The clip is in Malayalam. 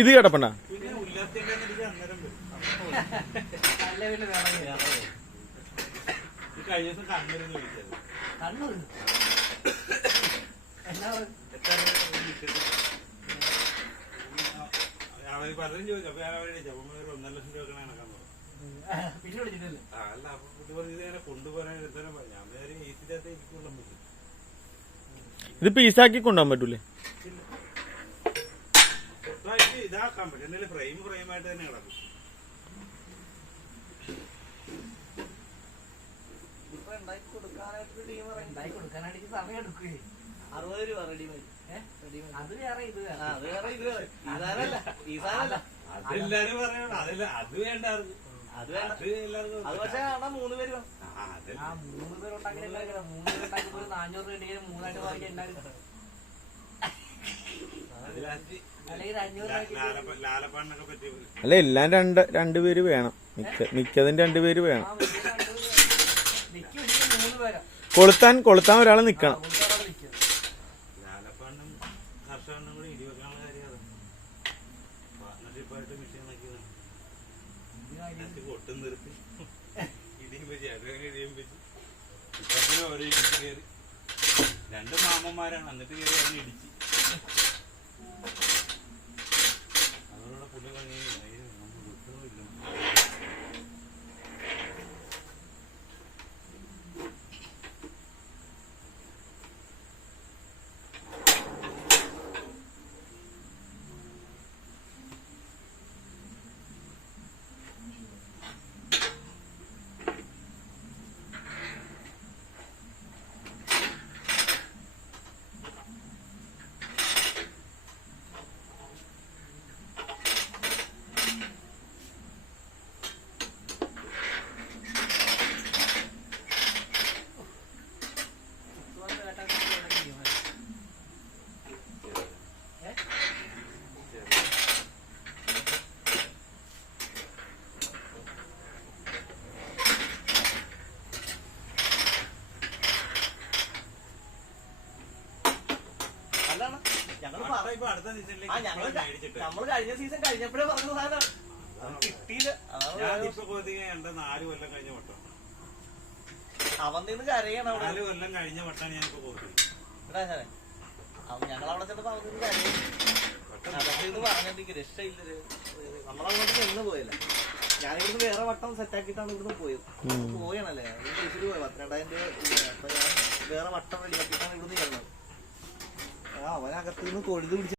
ഇത് കിടപ്പണ്ട? പലരും ചോദിച്ചു. അപ്പൊ ഞാൻ അവരെ ചോദിച്ചു. അപ്പൊ ഒരു ഒന്നര ലക്ഷം രൂപ കണക്കാൻ പറഞ്ഞു. പിന്നെ വിളിച്ചിട്ടില്ല. അല്ല അപ്പൊ ഇതുപോലെ ഇത് ഇങ്ങനെ കൊണ്ടുപോകാൻ ഞാൻ വേറെ പറ്റും. ഇത് പീസാക്കി കൊണ്ടുപോകാൻ പറ്റൂലേ? ഇതാക്കാൻ പറ്റും എന്തെങ്കിലും ഫ്രെയിം ഫ്രെയിമായിട്ട് തന്നെ കിടക്കും. അറുപത് രൂപ? അത് വേറെ ഇത് അതെല്ലാരും പറയണം. അതല്ല അത് വേണ്ട അത് വേണ്ട. അത് എല്ലാവർക്കും അത് പക്ഷെ അവിടെ മൂന്ന് പേര് മൂന്ന് മൂന്ന് നാനൂറ് രൂപ മൂന്നായിട്ട് വാങ്ങിക്കാൻ അല്ല എല്ലാം രണ്ട് രണ്ടുപേര് വേണം. മിക്ക മിക്കതും രണ്ടുപേര് വേണം. കൊളുത്താൻ കൊളുത്താൻ ഒരാൾ നിക്കണം. രണ്ട് മാമന്മാരാണ് എന്നിട്ട് ഇടിച്ച്. നമ്മൾ കഴിഞ്ഞ സീസൺ കഴിഞ്ഞപ്പോഴേ പറഞ്ഞ അത് കിട്ടിയില്ല. നാല് കൊല്ലം കഴിഞ്ഞ വട്ടം. അവൻ നിന്ന് കരയാണ് അവിടെ. നാല് കൊല്ലം കഴിഞ്ഞ വട്ടാണ് ഞാൻ സാറേ ഞങ്ങൾ അവിടെ ചെന്നപ്പോ അവൻ നിന്ന് കരയും. അതൊക്കെ ഇത് പറഞ്ഞിട്ട് രക്ഷയില്ല. നമ്മളങ്ങോട്ട് ചെന്ന് പോയില്ല. ഞാനിവിടുന്ന് വേറെ വട്ടം സെറ്റാക്കിയിട്ടാണ് ഇവിടുന്ന് പോയത്. പോയണല്ലേ? തൃശ്ശൂർ പോയി. പന്ത്രണ്ടായിരം രൂപ അപ്പൊ ഞാൻ വേറെ വട്ടം റെഡിയാക്കിയിട്ടാണ് ഇവിടുന്ന് ചെന്നത്. ആ അവനകത്ത് നിന്ന് കൊഴുത് പിടിച്ച്